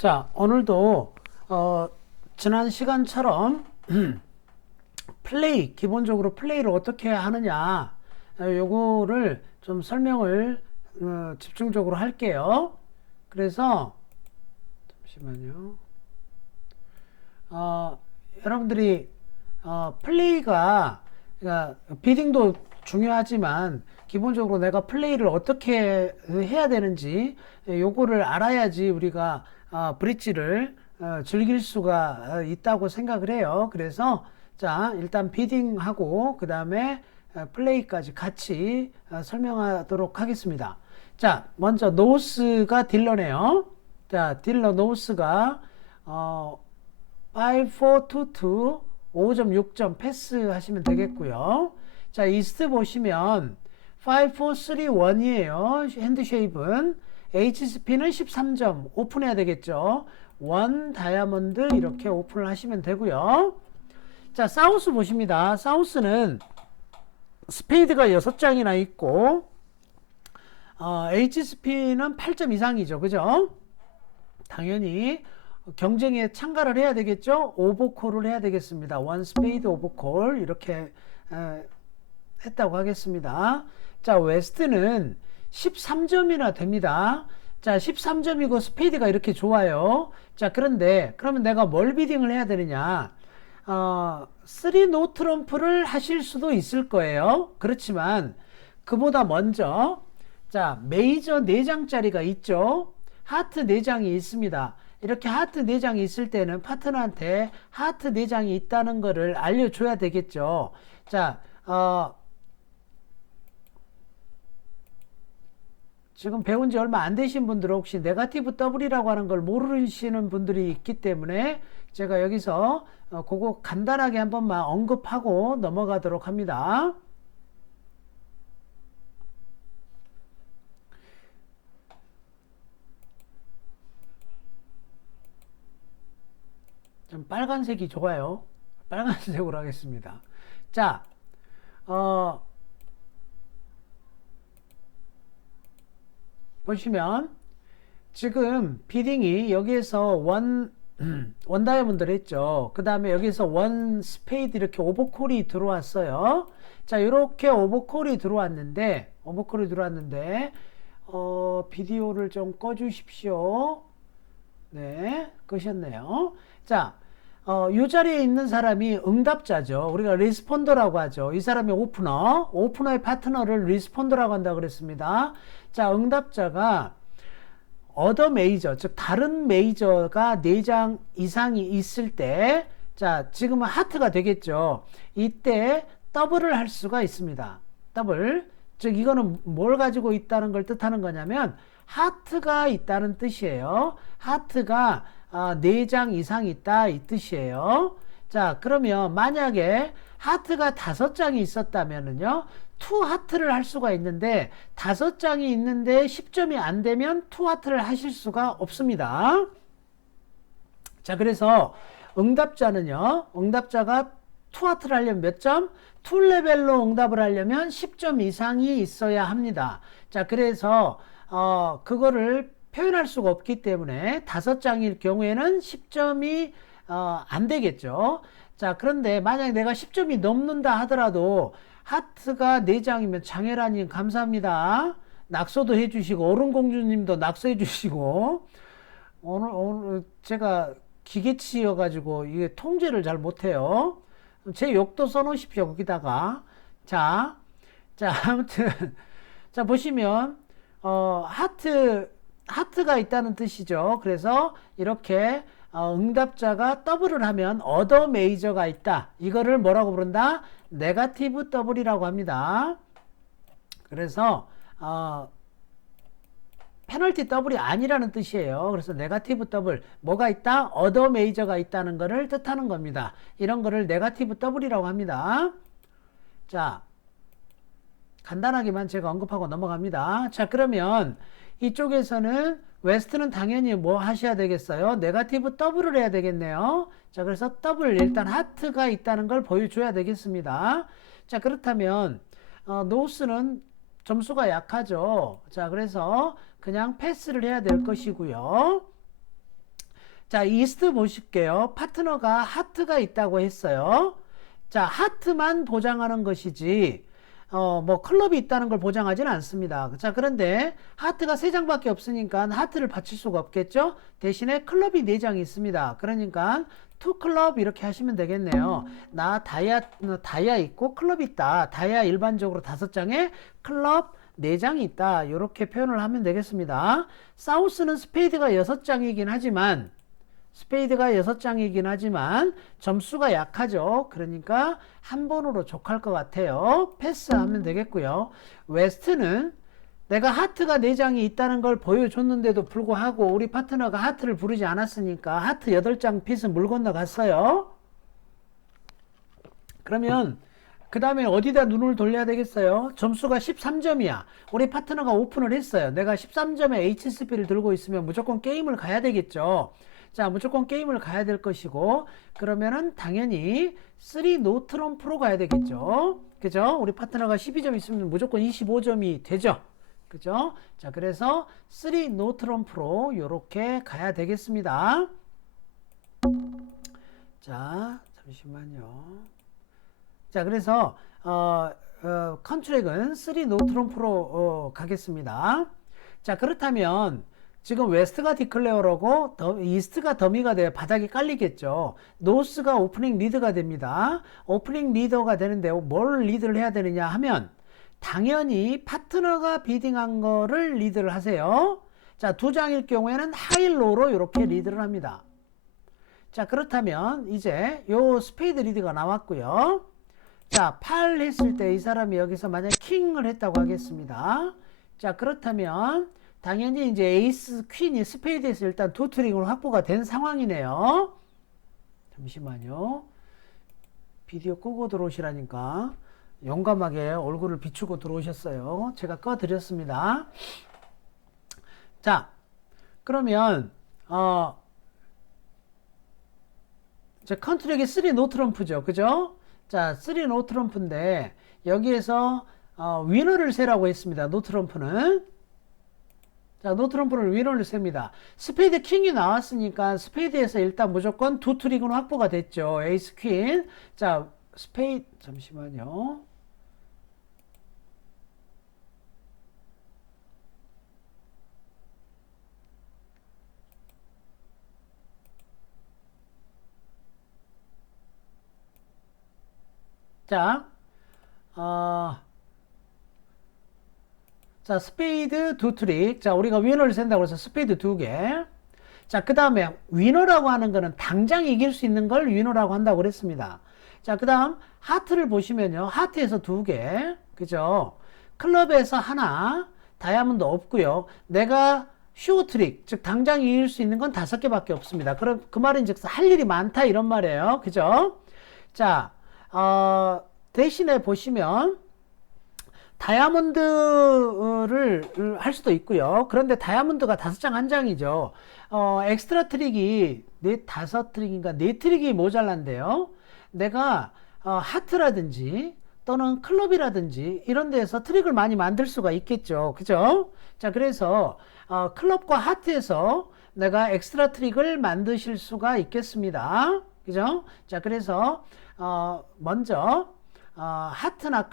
자, 오늘도 지난 시간처럼 기본적으로 플레이를 어떻게 하느냐, 요거를 좀 설명을 집중적으로 할게요. 그래서 잠시만요. 여러분들이 플레이가, 그러니까 비딩도 중요하지만 기본적으로 내가 플레이를 어떻게 해야 되는지 요거를 알아야지 우리가 브릿지를 즐길 수가 있다고 생각을 해요. 그래서 자, 일단 비딩하고 그 다음에 플레이까지 같이 설명하도록 하겠습니다. 자, 먼저 노스가 딜러네요. 자, 딜러 노스가 5-4-2-2 5.6점 패스 하시면 되겠고요. 자, 이스트 보시면 5-4-3-1이에요. 핸드 쉐입은 HSP는 13점 오픈해야 되겠죠. 1 다이아몬드 이렇게 오픈을 하시면 되고요. 자, 사우스 보십니다. 사우스는 스페이드가 6장이나 있고 HSP는 8점 이상이죠. 그죠? 당연히 경쟁에 참가를 해야 되겠죠. 오버콜을 해야 되겠습니다. 원 스페이드 오버콜 이렇게 했다고 하겠습니다. 자, 웨스트는 13점이나 됩니다. 자, 13점이고 스페이드가 이렇게 좋아요. 자, 그런데 그러면 내가 뭘 비딩을 해야 되느냐? 3 노 트럼프를 하실 수도 있을 거예요. 그렇지만 그보다 먼저 자, 메이저 4장짜리가 있죠. 하트 4장이 있습니다. 이렇게 하트 4장이 있을 때는 파트너한테 하트 4장이 있다는 것을 알려줘야 되겠죠. 자, 지금 배운 지 얼마 안 되신 분들은 혹시 네거티브 더블이라고 하는 걸 모르시는 분들이 있기 때문에 제가 여기서 그거 간단하게 한 번만 언급하고 넘어가도록 합니다. 좀 빨간색이 좋아요. 빨간색으로 하겠습니다. 자, 보시면 지금 비딩이 여기에서 원 다이아몬드를 했죠. 그 다음에 여기서 원 스페이드 이렇게 오버콜이 들어왔어요. 자, 이렇게 오버콜이 들어왔는데 비디오를 좀 꺼주십시오. 네, 끄셨네요. 자, 이 자리에 있는 사람이 응답자죠. 우리가 리스폰더라고 하죠. 이 사람이 오프너의 파트너를 리스폰더라고 한다고 그랬습니다. 자, 응답자가 어더 메이저, 즉 다른 메이저가 4장 이상이 있을 때, 자, 지금은 하트가 되겠죠. 이때 더블을 할 수가 있습니다. 더블. 즉 이거는 뭘 가지고 있다는 걸 뜻하는 거냐면 하트가 있다는 뜻이에요. 하트가 4장 이상 있다 이 뜻이에요. 자, 그러면 만약에 하트가 5장이 있었다면은요, 투 하트를 할 수가 있는데 5장이 있는데 10점이 안 되면 투 하트를 하실 수가 없습니다. 자, 그래서 응답자가 투 하트를 하려면 몇 점? 투 레벨로 응답을 하려면 10점 이상이 있어야 합니다. 자, 그래서 그거를 표현할 수가 없기 때문에 5장일 경우에는 10점이 안 되겠죠. 자, 그런데 만약 내가 10점이 넘는다 하더라도 하트가 4장이면 장혜라님 감사합니다. 낙서도 해주시고 어른공주님도 낙서해 주시고 오늘 제가 기계치여가지고 이게 통제를 잘 못해요. 제 욕도 써놓으십시오. 거기다가 자 아무튼 자, 보시면 하트가 있다는 뜻이죠. 그래서 이렇게 응답자가 더블을 하면 어더 메이저가 있다. 이거를 뭐라고 부른다? 네거티브 더블이라고 합니다. 그래서 페널티 더블이 아니라는 뜻이에요. 그래서 네거티브 더블, 뭐가 있다? 어더 메이저가 있다는 것을 뜻하는 겁니다. 이런 거를 네거티브 더블이라고 합니다. 자, 간단하게만 제가 언급하고 넘어갑니다. 자, 그러면 이쪽에서는 웨스트는 당연히 뭐 하셔야 되겠어요? 네거티브 더블을 해야 되겠네요. 자, 그래서 더블, 일단 하트가 있다는 걸 보여줘야 되겠습니다. 자, 그렇다면 노스는 점수가 약하죠. 자, 그래서 그냥 패스를 해야 될 것이고요. 자, 이스트 보실게요. 파트너가 하트가 있다고 했어요. 자, 하트만 보장하는 것이지, 뭐, 클럽이 있다는 걸 보장하지는 않습니다. 자, 그런데 하트가 3장밖에 없으니까 하트를 받칠 수가 없겠죠? 대신에 클럽이 4장이 있습니다. 그러니까, 투 클럽 이렇게 하시면 되겠네요. 나 다이아 있고 클럽 있다. 다이아 일반적으로 5장에 클럽 4장이 있다. 이렇게 표현을 하면 되겠습니다. 사우스는 스페이드가 6장이긴 하지만, 점수가 약하죠. 그러니까 한 번으로 족할 것 같아요. 패스하면 되겠고요. 웨스트는 내가 하트가 4장이 있다는 걸 보여줬는데도 불구하고 우리 파트너가 하트를 부르지 않았으니까 하트 8장 핏은 물 건너갔어요. 그러면 그 다음에 어디다 눈을 돌려야 되겠어요? 점수가 13점이야. 우리 파트너가 오픈을 했어요. 내가 13점의 HSP를 들고 있으면 무조건 게임을 가야 되겠죠. 자, 무조건 게임을 가야 될 것이고, 그러면은 당연히 3 노트럼 프로 가야 되겠죠. 그죠? 우리 파트너가 12점 있으면 무조건 25점이 되죠. 그죠? 자, 그래서 3 노트럼 프로 요렇게 가야 되겠습니다. 자, 잠시만요. 자, 그래서 컨트랙은 3 노트럼 프로 가겠습니다. 자, 그렇다면 지금 웨스트가 디클레어라고 이스트가 더미가 돼 바닥이 깔리겠죠. 노스가 오프닝 리드가 됩니다. 오프닝 리더가 되는데 뭘 리드를 해야 되느냐 하면 당연히 파트너가 비딩한 거를 리드를 하세요. 자, 2장일 경우에는 하이로로 이렇게 리드를 합니다. 자, 그렇다면 이제 요 스페이드 리드가 나왔고요. 자, 8 했을 때 이 사람이 여기서 만약 킹을 했다고 하겠습니다. 자, 그렇다면 당연히 이제 에이스, 퀸이 스페이드에서 일단 2트릭으로 확보가 된 상황이네요. 잠시만요. 비디오 끄고 들어오시라니까 용감하게 얼굴을 비추고 들어오셨어요. 제가 꺼드렸습니다. 자, 그러면 자, 컨트랙이 3 노트럼프죠. 그죠? 자, 3 노트럼프인데 여기에서 위너를 세라고 했습니다. 노트럼프는. 자, 노트럼프를 위너를 셉니다. 스페이드 킹이 나왔으니까 스페이드에서 일단 무조건 2트릭은 확보가 됐죠. 에이스 퀸. 자, 스페이드 잠시만요. 자, 자, 스페이드 2트릭. 자, 우리가 위너를 센다고 해서 스페이드 2개. 자, 그 다음에 위너라고 하는 거는 당장 이길 수 있는 걸 위너라고 한다고 그랬습니다. 자, 그 다음 하트를 보시면요. 하트에서 2개. 그죠? 클럽에서 하나. 다이아몬드 없고요. 내가 쇼트릭, 즉 당장 이길 수 있는 건 5개밖에 없습니다. 그럼 그 말은 즉 할 일이 많다 이런 말이에요. 그죠? 자, 대신에 보시면 다이아몬드를 할 수도 있고요. 그런데 다이아몬드가 5장 한 장이죠. 엑스트라 트릭이 5트릭인가 4트릭이 모자란데요. 내가 하트라든지 또는 클럽이라든지 이런 데서 트릭을 많이 만들 수가 있겠죠. 그죠? 자, 그래서 클럽과 하트에서 내가 엑스트라 트릭을 만드실 수가 있겠습니다. 그죠? 자, 그래서 먼저 하트나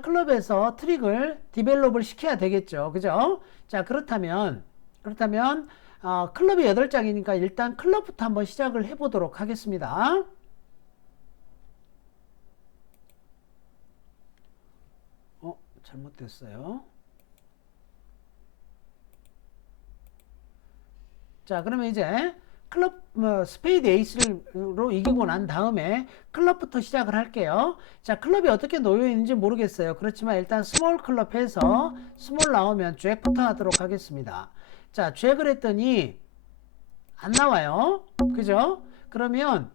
클럽에서 트릭을 디벨롭을 시켜야 되겠죠. 그죠? 자, 그렇다면 클럽이 8장이니까 일단 클럽부터 한번 시작을 해보도록 하겠습니다. 잘못됐어요. 자, 그러면 이제 클럽 스페이드 에이스로 이기고 난 다음에 클럽부터 시작을 할게요. 자, 클럽이 어떻게 놓여 있는지 모르겠어요. 그렇지만 일단 스몰 클럽 해서 스몰 나오면 잭부터 하도록 하겠습니다. 자, 잭을 했더니 안 나와요. 그죠? 그러면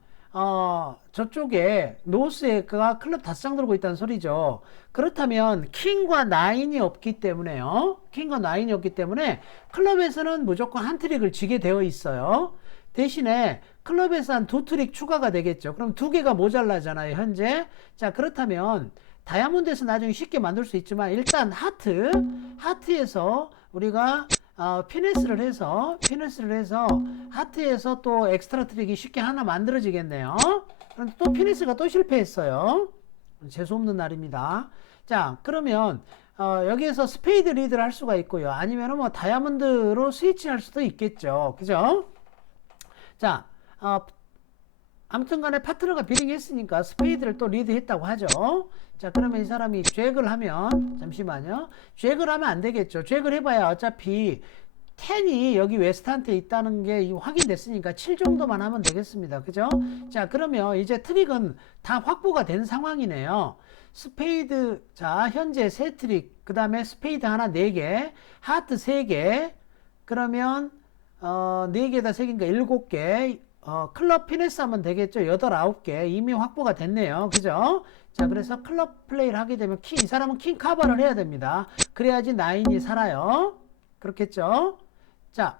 저쪽에 노스에가 클럽 5장 들고 있다는 소리죠. 그렇다면 킹과 나인이 없기 때문에요. 킹과 나인이 없기 때문에 클럽에서는 무조건 한 트릭을 지게 되어 있어요. 대신에 클럽에서 한 2트릭 추가가 되겠죠. 그럼 2개가 모자라잖아요, 현재. 자, 그렇다면 다이아몬드에서 나중에 쉽게 만들 수 있지만 일단 하트에서 우리가 피네스를 해서 하트에서 또 엑스트라 트릭이 쉽게 하나 만들어지겠네요. 그런데 또 피네스가 또 실패했어요. 재수없는 날입니다. 자, 그러면 여기에서 스페이드 리드를 할 수가 있고요. 아니면 뭐 다이아몬드로 스위치 할 수도 있겠죠. 그죠? 자, 아무튼 간에 파트너가 비딩 했으니까 스페이드를 또 리드 했다고 하죠. 자, 그러면 이 사람이 잭을 하면, 잠시만요. 잭을 하면 안 되겠죠. 잭을 해봐야 어차피 10이 여기 웨스트한테 있다는 게 확인됐으니까 7 정도만 하면 되겠습니다. 그죠? 자, 그러면 이제 트릭은 다 확보가 된 상황이네요. 스페이드, 자, 현재 3트릭, 그 다음에 스페이드 하나 4개, 하트 3개, 그러면, 4개다 3개니까 7개, 클럽 피네스 하면 되겠죠. 8, 9개 이미 확보가 됐네요. 그죠? 자, 그래서 클럽 플레이를 하게 되면 이 사람은 킹 커버를 해야 됩니다. 그래야지 9이 살아요. 그렇겠죠? 자,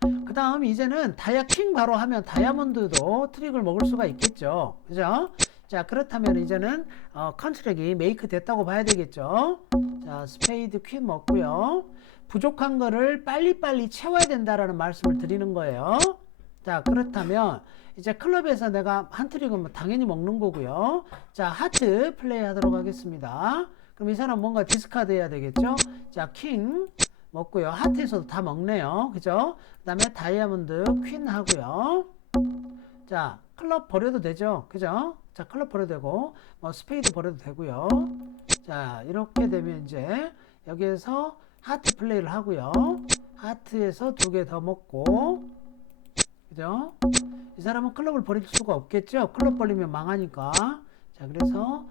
그 다음 이제는 킹 바로 하면 다이아몬드도 트릭을 먹을 수가 있겠죠. 그죠? 자, 그렇다면 이제는 컨트랙이 메이크 됐다고 봐야 되겠죠. 자, 스페이드 퀸 먹고요. 부족한 거를 빨리빨리 채워야 된다라는 말씀을 드리는 거예요. 자, 그렇다면 이제 클럽에서 내가 한 트릭은 뭐 당연히 먹는 거고요. 자, 하트 플레이 하도록 하겠습니다. 그럼 이 사람 뭔가 디스카드 해야 되겠죠. 자, 킹 먹고요. 하트에서도 다 먹네요. 그죠? 그 다음에 다이아몬드 퀸 하고요. 자, 클럽 버려도 되죠. 그죠? 자, 클럽 버려도 되고 스페이드 버려도 되고요. 자, 이렇게 되면 이제 여기에서 하트 플레이를 하고요. 하트에서 2개 더 먹고, 그죠? 이 사람은 클럽을 버릴 수가 없겠죠? 클럽 버리면 망하니까. 자, 그래서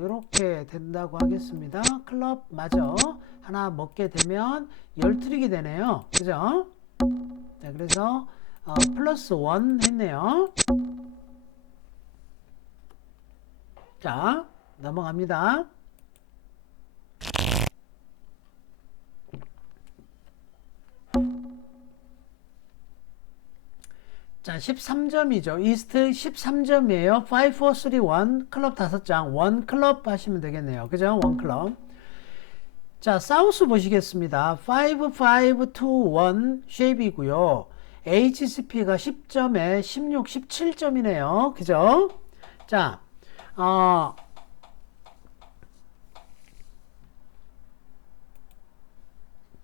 이렇게 된다고 하겠습니다. 클럽 마저 하나 먹게 되면 10트릭이 되네요. 그죠? 자, 그래서 플러스 1 했네요. 자, 넘어갑니다. 자, 13점이죠. 이스트 13점이에요. 5, 4, 3, 1 클럽 5장 1 클럽 하시면 되겠네요. 그죠? 1 클럽. 자, 사우스 보시겠습니다. 5, 5, 2, 1 쉐입이고요. HCP가 10점에 16, 17점이네요. 그죠? 자,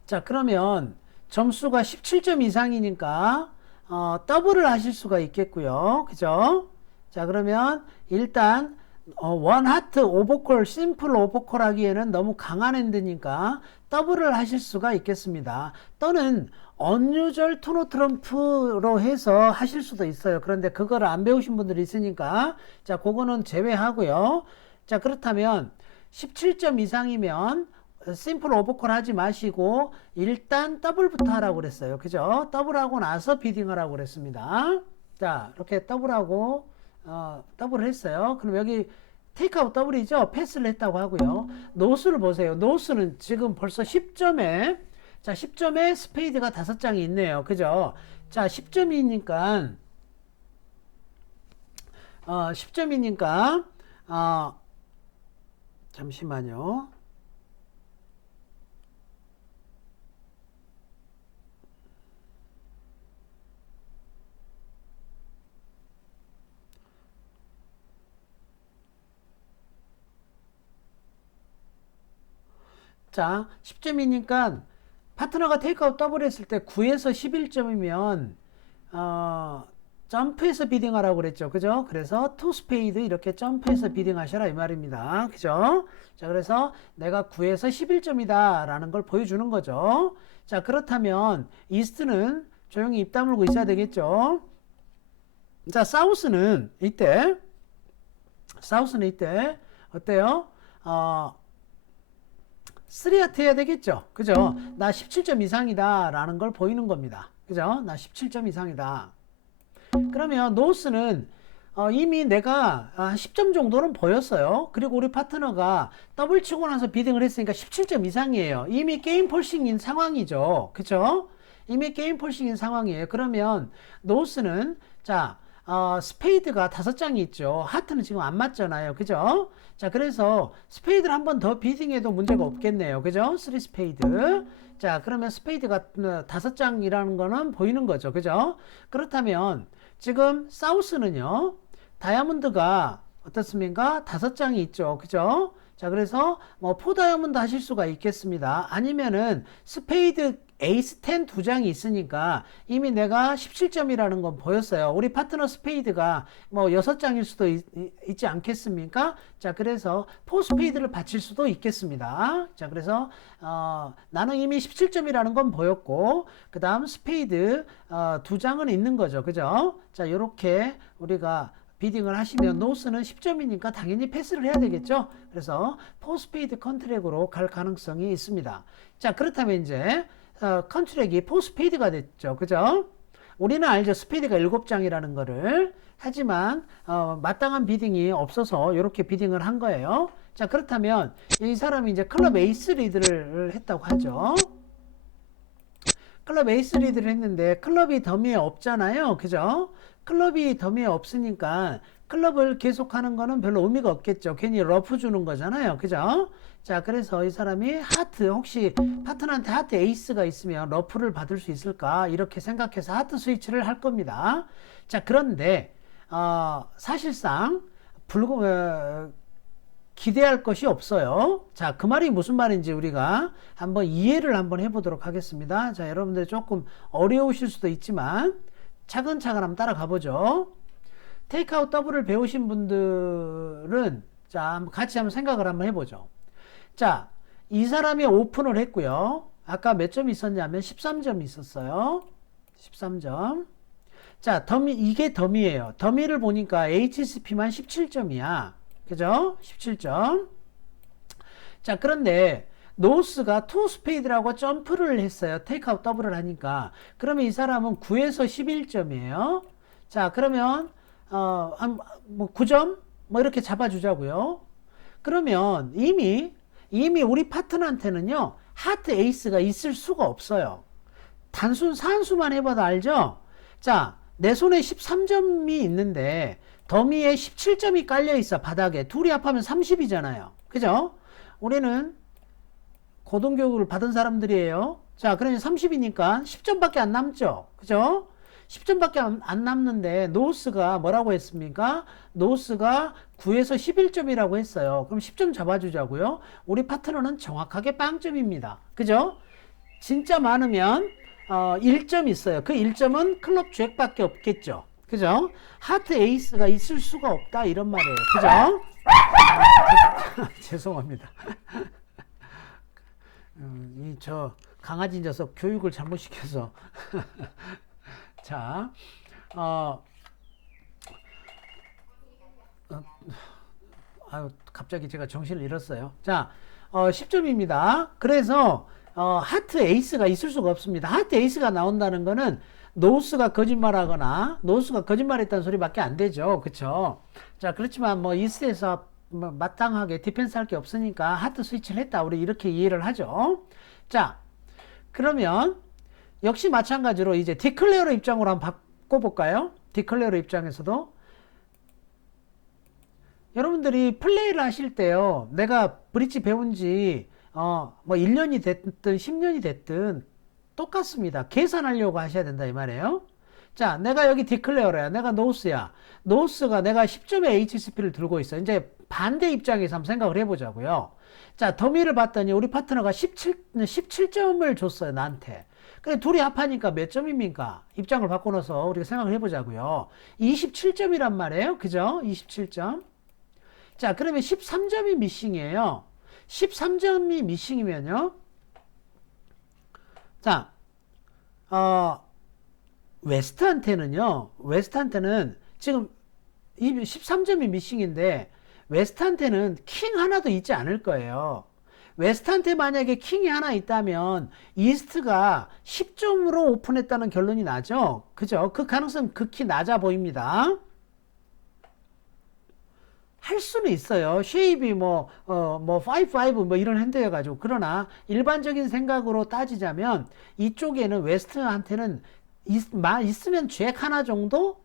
자, 그러면 점수가 17점 이상이니까 더블을 하실 수가 있겠고요. 그죠? 자, 그러면 일단 원 하트 오버콜, 심플 오버콜 하기에는 너무 강한 핸드니까 더블을 하실 수가 있겠습니다. 또는 언유절 투노 트럼프로 해서 하실 수도 있어요. 그런데 그거를 안 배우신 분들이 있으니까 자, 그거는 제외하고요. 자, 그렇다면 17점 이상이면 심플 오버콜 하지 마시고 일단 더블부터 하라고 그랬어요. 그죠? 더블하고 나서 비딩을 하고 그랬습니다. 자, 이렇게 더블하고 더블을 했어요. 그럼 여기 테이크아웃 더블이죠? 패스를 했다고 하고요. 노스를 보세요. 노스는 지금 벌써 10점에 자, 10점에 스페이드가 5장이 있네요. 그죠? 자, 10점이니까 10점이니까 잠시만요. 자, 10점이니까 파트너가 테이크아웃 더블 했을 때 9에서 11점이면 점프해서 비딩하라고 그랬죠. 그죠? 그래서 투 스페이드 이렇게 점프해서 비딩하셔라 이 말입니다. 그죠? 자, 그래서 내가 9에서 11점이다 라는 걸 보여주는 거죠. 자, 그렇다면 이스트는 조용히 입 다물고 있어야 되겠죠. 자, 사우스는 이때 어때요? 3하트 해야 되겠죠. 그죠? 나 17점 이상이다 라는 걸 보이는 겁니다. 그죠? 나 17점 이상이다. 그러면 노스는 이미 내가 10점 정도는 보였어요. 그리고 우리 파트너가 더블 치고 나서 비딩을 했으니까 17점 이상이에요. 이미 게임 폴싱인 상황이죠. 그죠? 이미 게임 폴싱인 상황이에요. 그러면 노스는 자, 스페이드가 5장이 있죠. 하트는 지금 안 맞잖아요. 그죠? 자, 그래서 스페이드를 한 번 더 비딩해도 문제가 없겠네요. 그죠? 3 스페이드. 자, 그러면 스페이드가 5장이라는 거는 보이는 거죠. 그죠? 그렇다면 지금 사우스는요. 다이아몬드가 어떻습니까? 5장이 있죠. 그죠? 자, 그래서 뭐 포다이아몬드 하실 수가 있겠습니다. 아니면은 스페이드 에이스 10 2장이 있으니까 이미 내가 17점이라는 건 보였어요. 우리 파트너 스페이드가 뭐 6장일 수도 있지 않겠습니까? 자, 그래서 포 스페이드를 받칠 수도 있겠습니다. 자, 그래서 나는 이미 17점이라는 건 보였고 그 다음 스페이드 2장은 있는 거죠. 그죠? 자, 요렇게 우리가 비딩을 하시면 노스는 10점이니까 당연히 패스를 해야 되겠죠. 그래서 포스페이드 컨트랙으로 갈 가능성이 있습니다. 자, 그렇다면 이제 컨트랙이 포스페이드가 됐죠. 그죠? 우리는 알죠. 스페이드가 7장이라는 거를. 하지만 마땅한 비딩이 없어서 이렇게 비딩을 한 거예요. 자, 그렇다면 이 사람이 이제 클럽 에이스 리드를 했다고 하죠. 클럽 에이스 리드를 했는데 클럽이 더미에 없잖아요. 그죠? 클럽이 더미에 없으니까 클럽을 계속하는 거는 별로 의미가 없겠죠. 괜히 러프 주는 거잖아요. 그죠? 자, 그래서 이 사람이 하트, 혹시 파트너한테 하트 에이스가 있으면 러프를 받을 수 있을까? 이렇게 생각해서 하트 스위치를 할 겁니다. 자, 그런데 사실상 기대할 것이 없어요. 자, 그 말이 무슨 말인지 우리가 한번 이해를 한번 해보도록 하겠습니다. 자, 여러분들 조금 어려우실 수도 있지만 차근차근 한번 따라가 보죠. 테이크아웃 더블을 배우신 분들은 자, 같이 한번 생각을 한번 해보죠. 자, 이 사람이 오픈을 했고요. 아까 몇 점이 있었냐면 13점이 있었어요. 13점. 자, 이게 더미예요. 더미를 보니까 HCP만 17점이야. 그죠? 17점. 자, 그런데 노스가 투 스페이드라고 점프를 했어요. 테이크아웃 더블을 하니까. 그러면 이 사람은 9에서 11점이에요. 자, 그러면 뭐 9점 뭐 이렇게 잡아주자고요. 그러면 이미 우리 파트너한테는요 하트 에이스가 있을 수가 없어요. 단순 산수만 해봐도 알죠? 자, 내 손에 13점이 있는데 더미에 17점이 깔려 있어. 바닥에 둘이 합하면 30이잖아요. 그죠? 우리는 고등교육을 받은 사람들이에요. 자, 그러니 30이니까 10점밖에 안 남죠. 그죠? 10점밖에 안 남는데 노스가 뭐라고 했습니까? 노스가 9에서 11점이라고 했어요. 그럼 10점 잡아주자고요. 우리 파트너는 정확하게 빵점입니다. 그죠? 진짜 많으면 1점 있어요. 그 1점은 클럽 잭밖에 없겠죠. 그죠? 하트 에이스가 있을 수가 없다 이런 말이에요. 그죠? 죄송합니다. 저 강아지 녀석 교육을 잘못 시켜서 자, 갑자기 제가 정신을 잃었어요. 자, 10점입니다. 그래서 하트 에이스가 있을 수가 없습니다. 하트 에이스가 나온다는 거는 노스가 거짓말하거나 노스가 거짓말했다는 소리밖에 안 되죠. 그쵸? 자, 그렇지만 뭐 이스트에서 마땅하게 디펜스 할 게 없으니까 하트 스위치를 했다. 우리 이렇게 이해를 하죠. 자, 그러면 역시 마찬가지로 이제 디클레어러 입장으로 한번 바꿔볼까요? 디클레어러 입장에서도 여러분들이 플레이를 하실 때요, 내가 브릿지 배운 지 뭐 1년이 됐든 10년이 됐든 똑같습니다. 계산하려고 하셔야 된다 이 말이에요. 자, 내가 여기 디클레어러야. 내가 노스야. 노스가 내가 10점의 HCP를 들고 있어. 이제 반대 입장에서 한번 생각을 해보자고요. 자, 더미를 봤더니 우리 파트너가 17점을 줬어요. 나한테. 그래, 둘이 합하니까 몇 점입니까? 입장을 바꿔놔서 우리가 생각을 해보자고요. 27점이란 말이에요. 그죠? 27점. 자, 그러면 13점이 미싱이에요. 13점이 미싱이면요. 자, 웨스트한테는 지금 13점이 미싱인데, 웨스트한테는 킹 하나도 있지 않을 거예요. 웨스트한테 만약에 킹이 하나 있다면 이스트가 10점으로 오픈했다는 결론이 나죠. 그죠? 그 가능성 극히 낮아 보입니다. 할 수는 있어요. 쉐입이 뭐 5-5 뭐 이런 핸드여가지고. 그러나 일반적인 생각으로 따지자면 이쪽에는 웨스트한테는 있으면 잭 하나 정도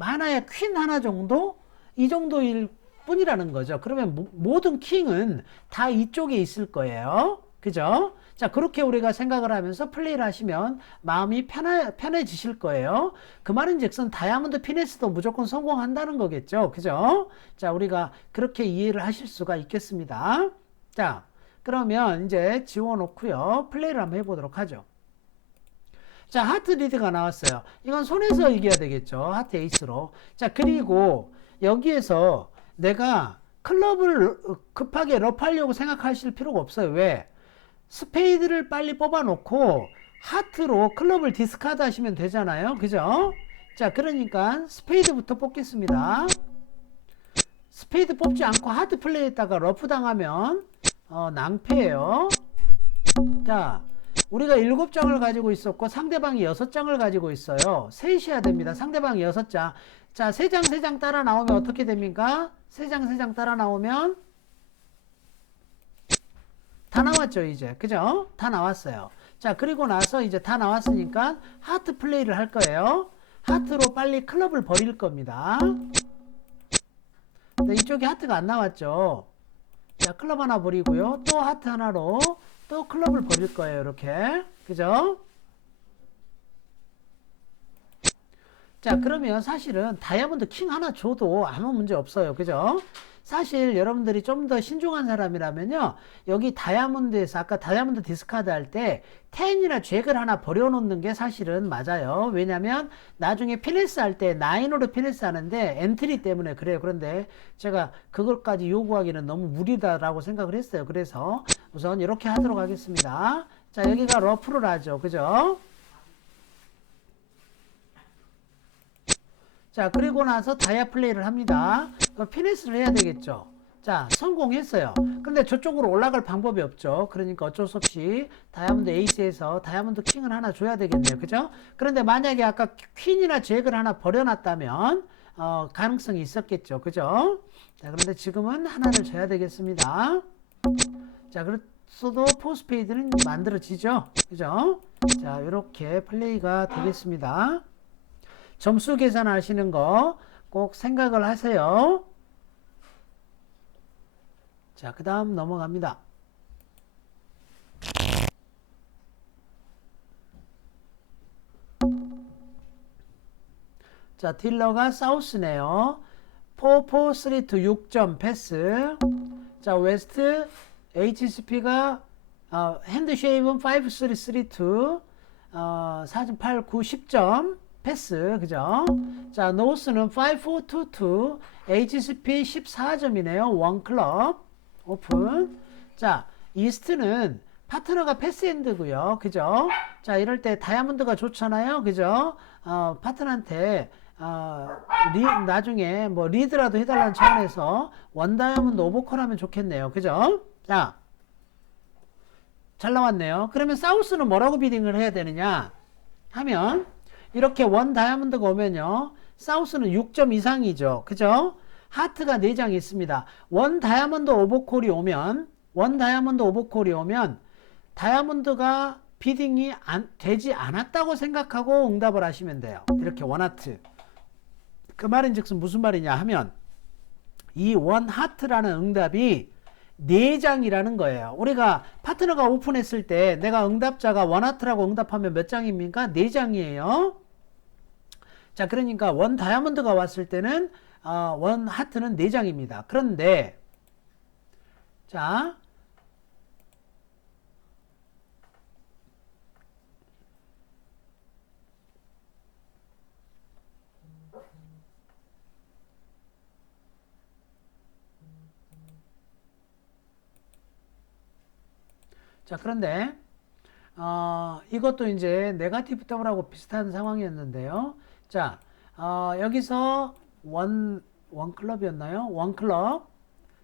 많아야 퀸 하나 정도? 이 정도일 뿐이라는 거죠. 그러면 모든 킹은 다 이쪽에 있을 거예요. 그죠? 자, 그렇게 우리가 생각을 하면서 플레이를 하시면 마음이 편해지실 거예요. 그 말인 즉슨 다이아몬드 피네스도 무조건 성공한다는 거겠죠. 그죠? 자, 우리가 그렇게 이해를 하실 수가 있겠습니다. 자, 그러면 이제 지워놓고요. 플레이를 한번 해보도록 하죠. 자, 하트 리드가 나왔어요. 이건 손에서 이겨야 되겠죠. 하트 에이스로. 자, 그리고 여기에서 내가 클럽을 급하게 럽하려고 생각하실 필요가 없어요. 왜? 스페이드를 빨리 뽑아놓고 하트로 클럽을 디스카드 하시면 되잖아요. 그죠? 자, 그러니까 스페이드부터 뽑겠습니다. 스페이드 뽑지 않고 하트 플레이했다가 러프 당하면 낭패예요. 자, 우리가 7장을 가지고 있었고 상대방이 6장을 가지고 있어요. 셋이야 됩니다. 상대방이 6장. 자, 3장 따라 나오면 어떻게 됩니까? 3장 따라 나오면 다 나왔죠, 이제. 그죠? 다 나왔어요. 자, 그리고 나서 이제 다 나왔으니까 하트 플레이를 할 거예요. 하트로 빨리 클럽을 버릴 겁니다. 근데 이쪽에 하트가 안 나왔죠. 자, 클럽 하나 버리고요. 또 하트 하나로 또 클럽을 버릴 거예요, 이렇게. 그죠? 자, 그러면 사실은 다이아몬드 킹 하나 줘도 아무 문제 없어요. 그죠? 사실 여러분들이 좀 더 신중한 사람이라면요, 여기 다이아몬드에서 아까 다이아몬드 디스카드 할 때 10이나 잭을 하나 버려놓는 게 사실은 맞아요. 왜냐면 나중에 피네스 할 때 9으로 피네스 하는데 엔트리 때문에 그래요. 그런데 제가 그걸까지 요구하기는 너무 무리다라고 생각을 했어요. 그래서 우선 이렇게 하도록 하겠습니다. 자, 여기가 러프를 하죠. 그죠? 자, 그리고 나서 다이아 플레이를 합니다. 그럼 피네스를 해야 되겠죠. 자, 성공했어요. 근데 저쪽으로 올라갈 방법이 없죠. 그러니까 어쩔 수 없이 다이아몬드 에이스에서 다이아몬드 킹을 하나 줘야 되겠네요. 그죠? 그런데 만약에 아까 퀸이나 잭을 하나 버려놨다면 가능성이 있었겠죠. 그죠? 자, 그런데 지금은 하나를 줘야 되겠습니다. 자, 그랬어도 포스페이드는 만들어지죠. 그죠? 자, 이렇게 플레이가 되겠습니다. 점수 계산하시는 거 꼭 생각을 하세요. 자, 그 다음 넘어갑니다. 자, 딜러가 사우스네요. 4, 4, 3, 2, 6점 패스. 자, 웨스트 HCP가 핸드쉐이브는 5, 3, 3, 2 4점, 8, 9, 10점 패스. 그죠? 자, 노스는 5, 4, 2, 2 HCP 14점이네요. 원 클럽 오픈. 자, 이스트는 파트너가 패스핸드고요. 그죠? 자, 이럴 때 다이아몬드가 좋잖아요. 그죠? 파트너한테 나중에 뭐 리드라도 해달라는 차원에서 원 다이아몬드 오버콜 하면 좋겠네요. 그죠? 자, 잘 나왔네요. 그러면 사우스는 뭐라고 비딩을 해야 되느냐 하면 이렇게 원 다이아몬드가 오면요, 사우스는 6점 이상이죠. 그죠? 하트가 4장 있습니다. 원 다이아몬드 오버콜이 오면 다이아몬드가 비딩이 되지 않았다고 생각하고 응답을 하시면 돼요. 이렇게 원하트. 그 말인 즉슨 무슨 말이냐 하면 이 원하트라는 응답이 4장이라는 거예요. 우리가 파트너가 오픈했을 때 내가 응답자가 원하트라고 응답하면 몇 장입니까? 4장이에요. 자, 그러니까 원 다이아몬드가 왔을 때는 원 하트는 4장입니다. 그런데 자, 그런데 이것도 이제 네거티브 더블하고 비슷한 상황이었는데요. 자, 여기서 원 클럽이었나요? 원 클럽.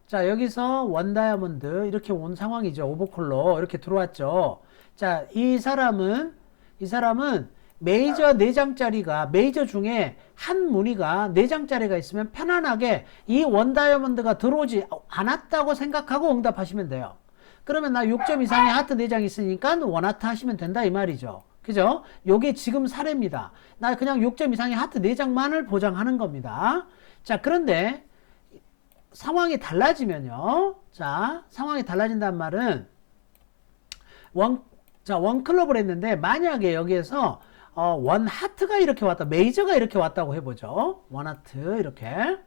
자, 여기서 원 다이아몬드 이렇게 온 상황이죠. 오버콜로 이렇게 들어왔죠. 자, 이 사람은 메이저 4장짜리가 메이저 중에 한 무늬가 4장짜리가 있으면 편안하게 이 원 다이아몬드가 들어오지 않았다고 생각하고 응답하시면 돼요. 그러면 나 6점 이상의 하트 4장 있으니까 원하트 하시면 된다 이 말이죠. 그죠? 요게 지금 사례입니다. 나 그냥 6점 이상의 하트 4장만을 보장하는 겁니다. 자, 그런데 상황이 달라지면요. 자, 상황이 달라진다는 말은 원 클럽을 했는데 만약에 여기에서 원 하트가 이렇게 왔다, 메이저가 이렇게 왔다고 해보죠. 원 하트 이렇게.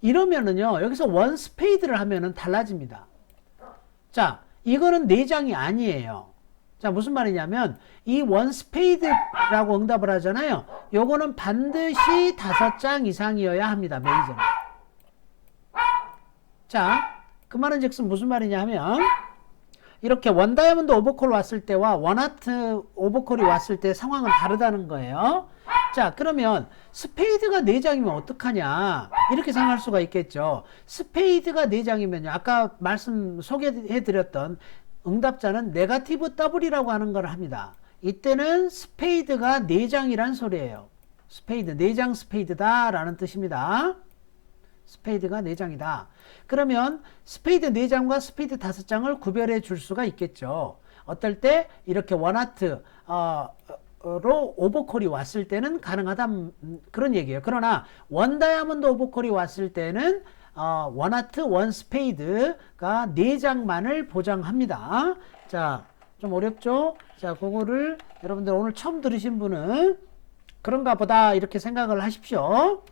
이러면은요, 여기서 원 스페이드를 하면은 달라집니다. 자, 이거는 4장이 아니에요. 자, 무슨 말이냐면 이 원 스페이드라고 응답을 하잖아요. 요거는 반드시 5장 이상이어야 합니다. 메이저는. 자, 그 말은 즉슨 무슨 말이냐 하면 이렇게 원 다이아몬드 오버콜 왔을 때와 원 하트 오버콜이 왔을 때 상황은 다르다는 거예요. 자, 그러면 스페이드가 4장이면 어떡하냐 이렇게 생각할 수가 있겠죠. 스페이드가 4장이면요, 아까 소개해드렸던 응답자는 네거티브 더블이라고 하는 걸 합니다. 이때는 스페이드가 4장이란 소리예요. 스페이드, 4장 스페이드다 라는 뜻입니다. 스페이드가 4장이다. 그러면 스페이드 4장과 스페이드 5장을 구별해 줄 수가 있겠죠. 어떨 때 이렇게 원하트 로 오버콜이 왔을 때는 가능하다, 그런 얘기예요. 그러나 원 다이아몬드 오버콜이 왔을 때는 원 하트, 원 스페이드가 4장만을 보장합니다. 자, 좀 어렵죠? 자, 그거를 여러분들 오늘 처음 들으신 분은 그런가 보다 이렇게 생각을 하십시오.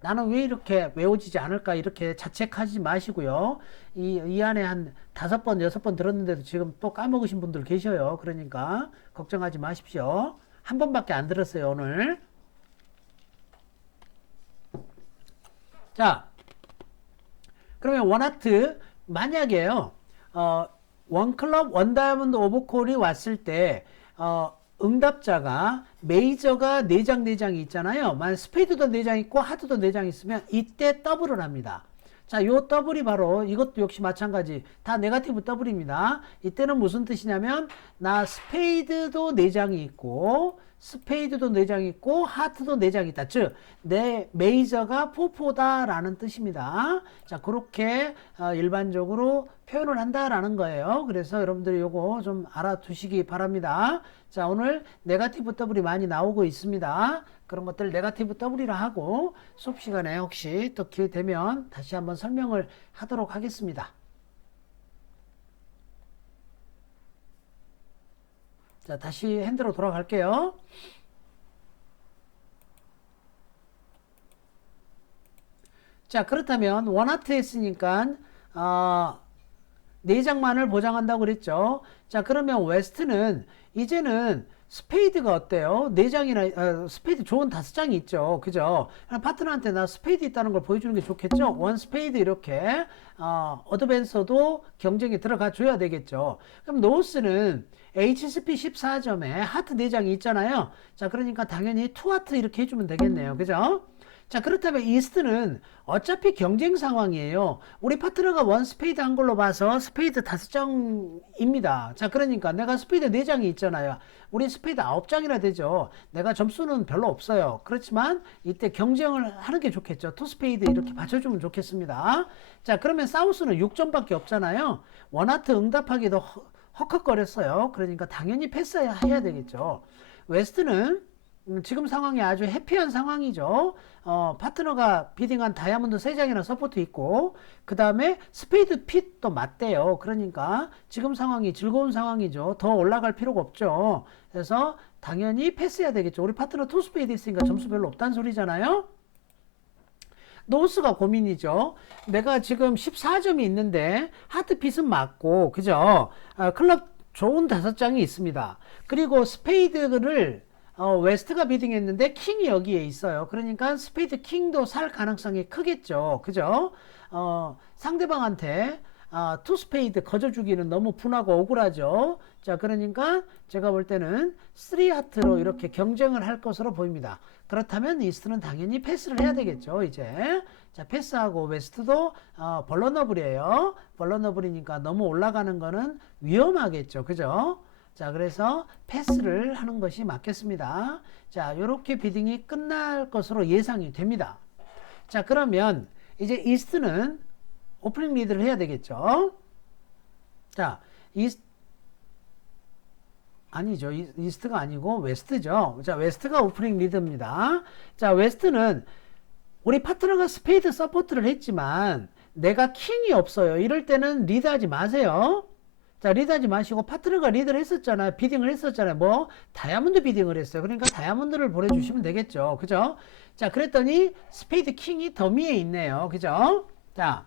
나는 왜 이렇게 외워지지 않을까 이렇게 자책하지 마시고요. 이 안에 한 5번, 6번 들었는데도 지금 또 까먹으신 분들 계셔요. 그러니까 걱정하지 마십시오. 한 번밖에 안 들었어요, 오늘. 자, 그러면 원하트, 만약에요, 원클럽, 원다이아몬드 오버콜이 왔을 때, 응답자가 메이저가 4장, 4장이 있잖아요. 만약 스페이드도 4장 있고 하트도 4장 있으면 이때 더블을 합니다. 자, 요 더블이 바로 이것도 역시 마찬가지. 다 네거티브 더블입니다. 이때는 무슨 뜻이냐면 나 스페이드도 4장이 있고 스페이드도 4장 있고 하트도 4장 있다. 즉, 내 메이저가 포포다라는 뜻입니다. 자, 그렇게 일반적으로 표현을 한다라는 거예요. 그래서 여러분들이 요거 좀 알아두시기 바랍니다. 자, 오늘 네거티브 더블이 많이 나오고 있습니다. 그런 것들 네거티브 더블이라 하고 수업 시간에 혹시 또 기회 되면 다시 한번 설명을 하도록 하겠습니다. 자, 다시 핸드로 돌아갈게요. 자, 그렇다면 원하트 했으니까 4장만을 보장한다고 그랬죠. 자, 그러면 웨스트는 이제는 스페이드가 어때요? 4장이나 스페이드 좋은 5장이 있죠. 그죠? 파트너한테 나 스페이드 있다는 걸 보여주는 게 좋겠죠. 원 스페이드 이렇게 어드밴서도 경쟁에 들어가 줘야 되겠죠. 그럼 노스는 HSP 14점에 하트 4장이 있잖아요. 자, 그러니까 당연히 투하트 이렇게 해주면 되겠네요. 그죠? 자, 그렇다면 이스트는 어차피 경쟁 상황이에요. 우리 파트너가 원 스페이드 한 걸로 봐서 스페이드 5장입니다. 자, 그러니까 내가 스페이드 4장이 있잖아요. 우리 스페이드 9장이나 되죠. 내가 점수는 별로 없어요. 그렇지만 이때 경쟁을 하는 게 좋겠죠. 투 스페이드 이렇게 받쳐주면 좋겠습니다. 자, 그러면 사우스는 6점밖에 없잖아요. 원하트 응답하기도 헉헉거렸어요. 그러니까 당연히 패스해야 되겠죠. 웨스트는 지금 상황이 아주 해피한 상황이죠. 파트너가 비딩한 다이아몬드 3장이나 서포트 있고 그 다음에 스페이드 핏도 맞대요. 그러니까 지금 상황이 즐거운 상황이죠. 더 올라갈 필요가 없죠. 그래서 당연히 패스해야 되겠죠. 우리 파트너 투 스페이드 있으니까 점수 별로 없다는 소리잖아요. 노스가 고민이죠. 내가 지금 14점이 있는데 하트핏은 맞고 그죠? 클럽 좋은 5장이 있습니다. 그리고 스페이드를 웨스트가 비딩했는데 킹이 여기에 있어요. 그러니까 스페이드 킹도 살 가능성이 크겠죠. 그죠? 상대방한테 투 스페이드 거저주기는 너무 분하고 억울하죠. 자, 그러니까 제가 볼 때는 3하트로 이렇게 경쟁을 할 것으로 보입니다. 그렇다면 이스트는 당연히 패스를 해야 되겠죠. 이제 자, 패스하고 웨스트도 벌러너블이에요. 벌러너블이니까 너무 올라가는 거는 위험하겠죠. 그죠? 자, 그래서 패스를 하는 것이 맞겠습니다. 자, 요렇게 비딩이 끝날 것으로 예상이 됩니다. 자, 그러면 이제 이스트는 오프닝 리드를 해야 되겠죠. 자, 아니죠. 이스트가 아니고 웨스트죠. 자, 웨스트가 오프닝 리드입니다. 자, 웨스트는 우리 파트너가 스페이드 서포트를 했지만 내가 킹이 없어요. 이럴 때는 리드하지 마세요. 자, 리드하지 마시고 파트너가 리드를 했었잖아요. 비딩을 했었잖아요. 뭐 다이아몬드 비딩을 했어요. 그러니까 다이아몬드를 보내주시면 되겠죠. 그죠? 자, 그랬더니 스페이드 킹이 더미에 있네요. 그죠? 자,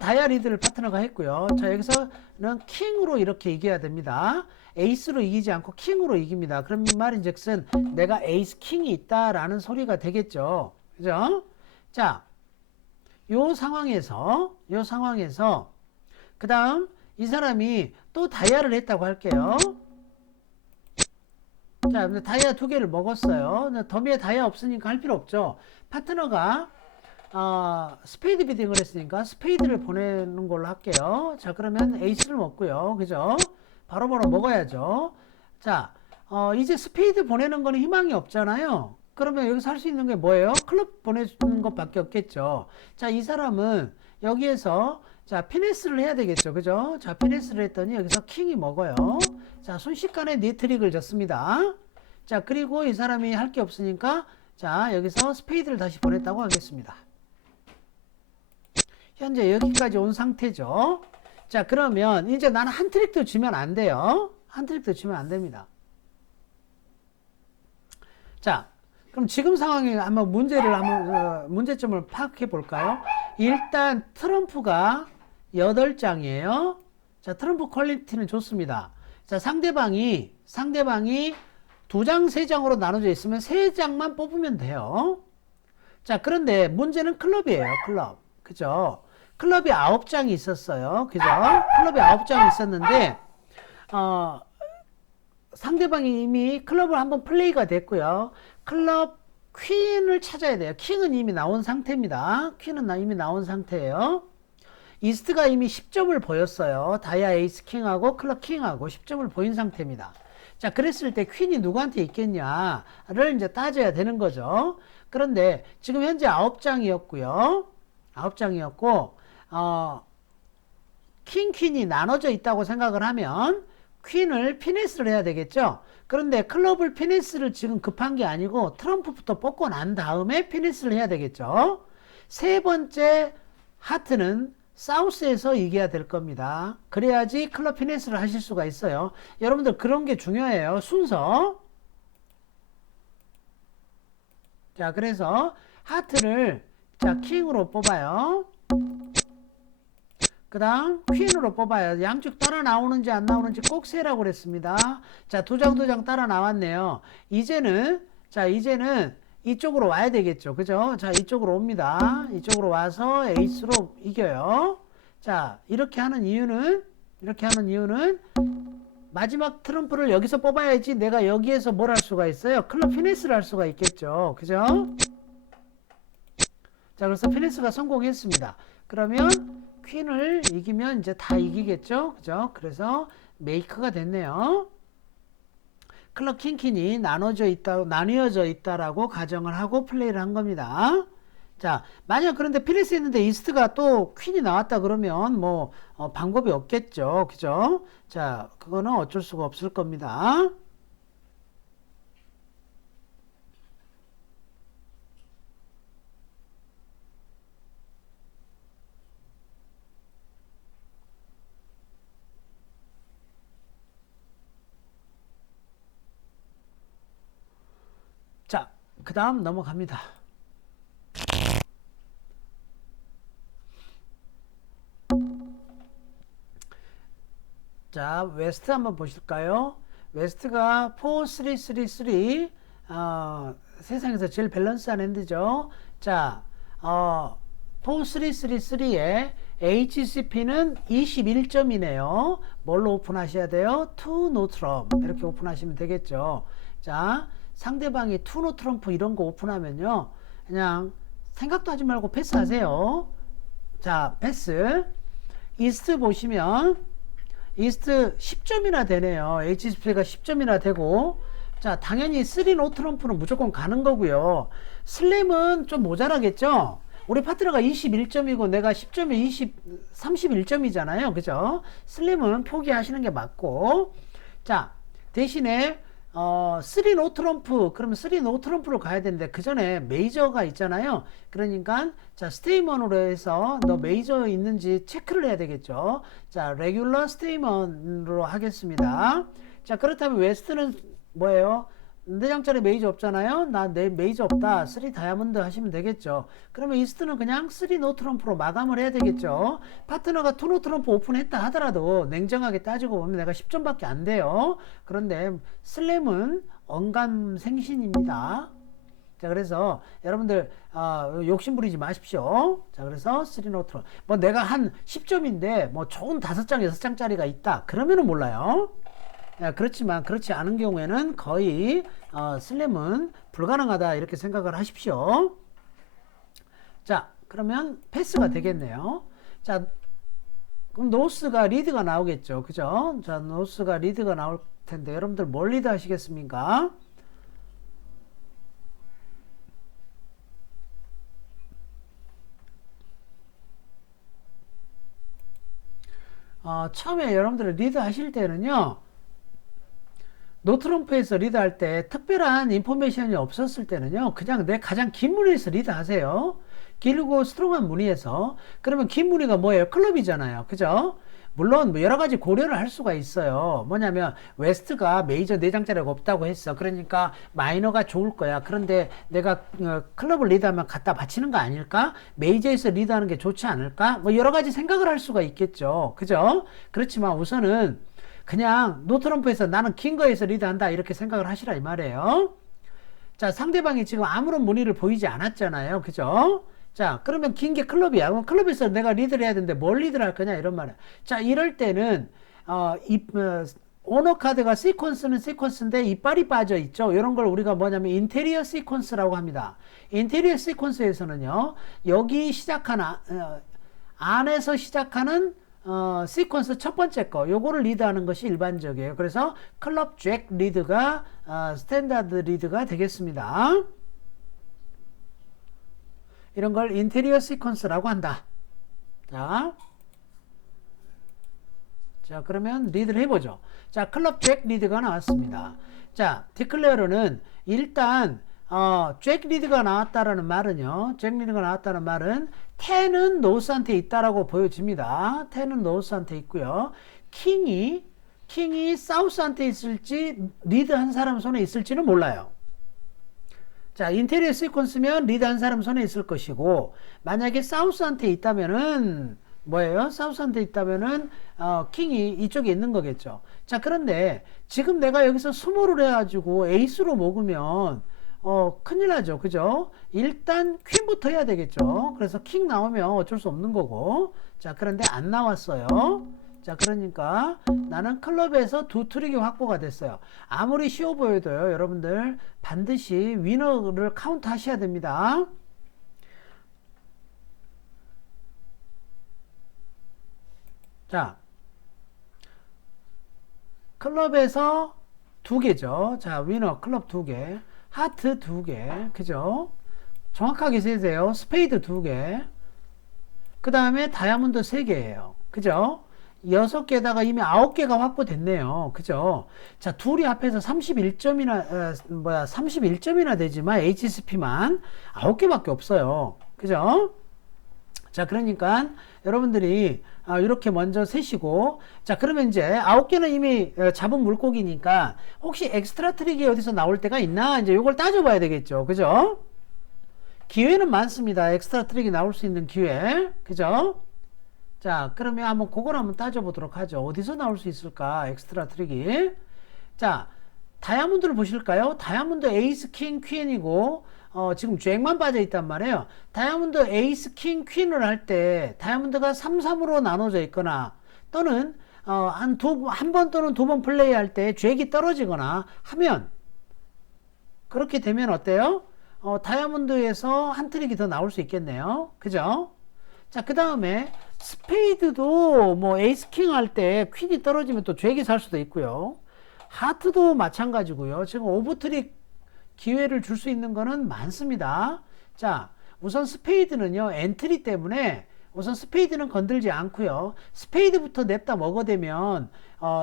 다이아 리드를 파트너가 했고요. 자, 여기서는 킹으로 이렇게 이겨야 됩니다. 에이스로 이기지 않고 킹으로 이깁니다. 그럼 이 말인즉슨 내가 에이스 킹이 있다라는 소리가 되겠죠. 그죠? 자, 요 상황에서 그 다음 이 사람이 또 다이아를 했다고 할게요. 자, 근데 다이아 2개를 먹었어요. 더미에 다이아 없으니까 할 필요 없죠. 파트너가 스페이드 비딩을 했으니까 스페이드를 보내는 걸로 할게요. 자, 그러면 에이스를 먹고요. 그죠? 바로바로 먹어야죠. 자, 이제 스페이드 보내는 거는 희망이 없잖아요. 그러면 여기서 할 수 있는 게 뭐예요? 클럽 보내주는 것밖에 없겠죠. 자, 이 사람은 여기에서 자, 피네스를 해야 되겠죠. 그죠? 자, 피네스를 했더니 여기서 킹이 먹어요. 자, 순식간에 니트릭을 졌습니다. 자, 그리고 이 사람이 할 게 없으니까 자, 여기서 스페이드를 다시 보냈다고 하겠습니다. 현재 여기까지 온 상태죠. 자, 그러면 이제 나는 한 트릭도 주면 안 돼요. 한 트릭도 주면 안 됩니다. 자, 그럼 지금 상황에 한번 문제점을 파악해 볼까요? 일단 트럼프가 8장이에요. 자, 트럼프 퀄리티는 좋습니다. 자, 상대방이 2장, 3장으로 나눠져 있으면 3장만 뽑으면 돼요. 자, 그런데 문제는 클럽이에요. 클럽. 그죠? 클럽이 9장이 있었어요. 그죠? 클럽이 9장이 있었는데, 상대방이 이미 클럽을 한번 플레이가 됐고요. 클럽 퀸을 찾아야 돼요. 킹은 이미 나온 상태입니다. 퀸은 이미 나온 상태예요. 이스트가 이미 10점을 보였어요. 다이아 에이스 킹하고 클럽 킹하고 10점을 보인 상태입니다. 자, 그랬을 때 퀸이 누구한테 있겠냐를 이제 따져야 되는 거죠. 그런데 지금 현재 9장이었고요. 9장이었고, 킹이 나눠져 있다고 생각을 하면 퀸을 피네스를 해야 되겠죠. 그런데 클럽을 피네스를 지금 급한 게 아니고 트럼프부터 뽑고 난 다음에 피네스를 해야 되겠죠. 세 번째 하트는 사우스에서 이겨야 될 겁니다. 그래야지 클럽 피네스를 하실 수가 있어요. 여러분들 그런 게 중요해요. 순서. 자, 그래서 하트를 자, 킹으로 뽑아요. 그 다음 퀸으로 뽑아요. 양쪽 따라 나오는지 안 나오는지 꼭 세라고 그랬습니다. 자, 2장 따라 나왔네요. 이제는 이쪽으로 와야 되겠죠. 그죠? 자, 이쪽으로 옵니다. 이쪽으로 와서 에이스로 이겨요. 자, 이렇게 하는 이유는 마지막 트럼프를 여기서 뽑아야지 내가 여기에서 뭘 할 수가 있어요? 클럽 피네스를 할 수가 있겠죠. 그죠? 자, 그래서 피네스가 성공했습니다. 그러면 퀸을 이기면 이제 다 이기겠죠. 그죠? 그래서 메이크가 됐네요. 클럽 킹이 나뉘어져 있다라고 가정을 하고 플레이를 한 겁니다. 자, 만약 그런데 피네스 했는데 이스트가 또 퀸이 나왔다 그러면 뭐 방법이 없겠죠. 그죠? 자, 그거는 어쩔 수가 없을 겁니다. 자, 그 다음 넘어갑니다. 자, 웨스트 한번 보실까요? 웨스트가 4-3-3-3 세상에서 제일 밸런스한 핸드죠. 자, 4-3-3-3에 HCP는 21점이네요. 뭘로 오픈하셔야 돼요? 투 노 트럼프 이렇게 오픈하시면 되겠죠. 자, 상대방이 투 노 트럼프 이런 거 오픈하면요, 그냥 생각도 하지 말고 패스하세요. 자, 패스. 이스트 보시면 이스트 10점이나 되네요. HCP가 10점이나 되고, 자, 당연히 3 노 트럼프는 무조건 가는 거고요. 슬램은 좀 모자라겠죠. 우리 파트너가 21점이고 내가 10점에 31점이잖아요. 그죠? 슬램은 포기하시는 게 맞고, 자, 대신에 3 노 트럼프, 그러면 3 노 트럼프로 가야 되는데 그 전에 메이저가 있잖아요. 그러니까 자, 스테이먼으로 해서 너 메이저 있는지 체크를 해야 되겠죠. 자, 레귤러 스테이먼으로 하겠습니다. 자, 그렇다면 웨스트는 뭐예요? 4장짜리 메이저 없잖아요. 나 내 메이저 없다. 3 다이아몬드 하시면 되겠죠. 그러면 이스트는 그냥 3 노 트럼프로 마감을 해야 되겠죠. 파트너가 2 노 트럼프 오픈했다 하더라도 냉정하게 따지고 보면 내가 10점밖에 안 돼요. 그런데 슬램은 언감생신입니다. 자, 그래서 여러분들 욕심 부리지 마십시오. 자, 그래서 3 노 트럼프. 뭐 내가 한 10점인데 뭐 좋은 5장, 6장짜리가 있다. 그러면은 몰라요. 그렇지만 그렇지 않은 경우에는 거의 슬램은 불가능하다 이렇게 생각을 하십시오. 자, 그러면 패스가 되겠네요. 자, 그럼 노스가 리드가 나오겠죠. 그죠? 자, 노스가 리드가 나올 텐데 여러분들 뭘 리드 하시겠습니까? 처음에 여러분들 리드 하실 때는요, 노트럼프에서 리드할 때 특별한 인포메이션이 없었을 때는요, 그냥 내 가장 긴 무늬에서 리드 하세요. 길고 스트롱한 무늬에서. 그러면 긴 무늬가 뭐예요? 클럽이잖아요. 그죠? 물론 뭐 여러 가지 고려를 할 수가 있어요. 뭐냐면 웨스트가 메이저 4장짜리가 없다고 했어. 그러니까 마이너가 좋을 거야. 그런데 내가 클럽을 리드하면 갖다 바치는 거 아닐까? 메이저에서 리드하는 게 좋지 않을까? 뭐 여러 가지 생각을 할 수가 있겠죠. 그죠? 그렇지만 우선은 그냥 노트럼프에서 나는 긴 거에서 리드한다 이렇게 생각을 하시라 이 말이에요. 자, 상대방이 지금 아무런 무늬를 보이지 않았잖아요. 그죠? 자, 그러면 긴 게 클럽이야. 그럼 클럽에서 내가 리드를 해야 되는데 뭘 리드를 할 거냐 이런 말이야. 자, 이럴 때는 오너 카드가 시퀀스는 시퀀스인데 이빨이 빠져 있죠. 이런 걸 우리가 뭐냐면 인테리어 시퀀스라고 합니다. 인테리어 시퀀스에서는요, 여기 시작하는 안에서 시작하는 시퀀스 첫 번째 거 요거를 리드하는 것이 일반적이에요. 그래서 클럽 잭 리드가 스탠다드 리드가 되겠습니다. 이런 걸 인테리어 시퀀스라고 한다. 자, 그러면 리드를 해보죠. 자, 클럽 잭 리드가 나왔습니다. 자, 디클레어는 일단 잭 리드가 나왔다라는 말은요. 잭 리드가 나왔다는 말은 10은 노스한테 있다라고 보여집니다. 10은 노스한테 있고요. 킹이 사우스한테 있을지 리드 한 사람 손에 있을지는 몰라요. 자, 인테리어 시퀀스면 리드 한 사람 손에 있을 것이고, 만약에 사우스한테 있다면은 뭐예요? 사우스한테 있다면은 킹이 이쪽에 있는 거겠죠. 자, 그런데 지금 내가 여기서 스몰을 해가지고 에이스로 먹으면 큰일 나죠. 그죠? 일단 퀸부터 해야 되겠죠. 그래서 킹 나오면 어쩔 수 없는 거고. 자, 그런데 안 나왔어요. 자, 그러니까 나는 클럽에서 두 트릭이 확보가 됐어요. 아무리 쉬워 보여도요, 여러분들 반드시 위너를 카운트 하셔야 됩니다. 자, 클럽에서 두 개죠. 자, 위너 클럽 두 개, 하트 두 개, 그죠? 정확하게 세세요. 스페이드 두 개, 그 다음에 다이아몬드 세 개예요. 그죠? 6개에다가 이미 9개가 확보됐네요. 그죠? 자, 둘이 합해서 31점이나 되지만 HSP만 9개밖에 없어요. 그죠? 자, 그러니까 여러분들이 이렇게 먼저 세시고, 자, 그러면 이제 9개는 이미 잡은 물고기니까 혹시 엑스트라 트릭이 어디서 나올 때가 있나? 이제 요걸 따져봐야 되겠죠. 그죠? 기회는 많습니다. 엑스트라 트릭이 나올 수 있는 기회. 그죠? 자, 그러면 한번 그걸 한번 따져보도록 하죠. 어디서 나올 수 있을까? 엑스트라 트릭이. 자, 다이아몬드를 보실까요? 다이아몬드 에이스 킹 퀸이고 지금 잭만 빠져 있단 말이에요. 다이아몬드 에이스 킹 퀸을 할 때 다이아몬드가 3, 3으로 나눠져 있거나 또는 한 번 또는 두 번 플레이할 때 잭이 떨어지거나 하면 그렇게 되면 어때요? 다이아몬드에서 한 트릭이 더 나올 수 있겠네요. 그죠? 자, 그 다음에 스페이드도 뭐 에이스 킹 할 때 퀸이 떨어지면 또 잭이 살 수도 있고요. 하트도 마찬가지고요. 지금 오버트릭 기회를 줄 수 있는 거는 많습니다. 자, 우선 스페이드는요, 엔트리 때문에 우선 스페이드는 건들지 않고요. 스페이드부터 냅다 먹어대면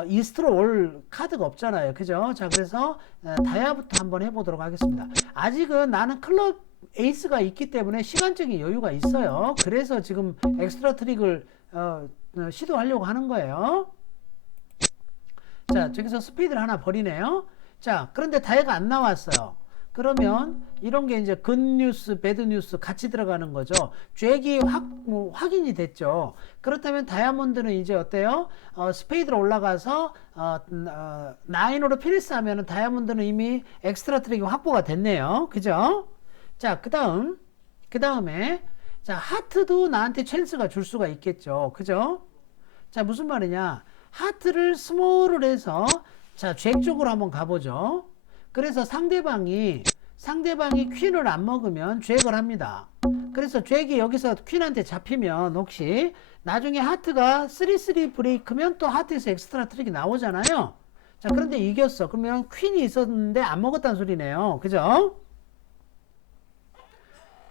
이스트로 올 카드가 없잖아요. 그죠? 자, 그래서 다이아부터 한번 해보도록 하겠습니다. 아직은 나는 클럽 에이스가 있기 때문에 시간적인 여유가 있어요. 그래서 지금 엑스트라 트릭을 시도하려고 하는 거예요. 자, 저기서 스피드를 하나 버리네요. 자, 그런데 다이아가 안 나왔어요. 그러면 이런 게 이제 굿뉴스, 배드뉴스 같이 들어가는 거죠. 잭이 확인이 됐죠. 그렇다면 다이아몬드는 이제 어때요? 스페이드로 올라가서 9으로 피니스하면 다이아몬드는 이미 엑스트라 트랙이 확보가 됐네요. 그죠? 자, 그 다음에 자, 하트도 나한테 찬스가 줄 수가 있겠죠. 그죠? 자, 무슨 말이냐? 하트를 스몰을 해서 자, 잭 쪽으로 한번 가보죠. 그래서 상대방이 퀸을 안 먹으면 잭을 합니다. 그래서 잭이 여기서 퀸한테 잡히면 혹시 나중에 하트가 3-3 브레이크면 또 하트에서 엑스트라 트릭이 나오잖아요. 자, 그런데 이겼어. 그러면 퀸이 있었는데 안 먹었다는 소리네요. 그죠?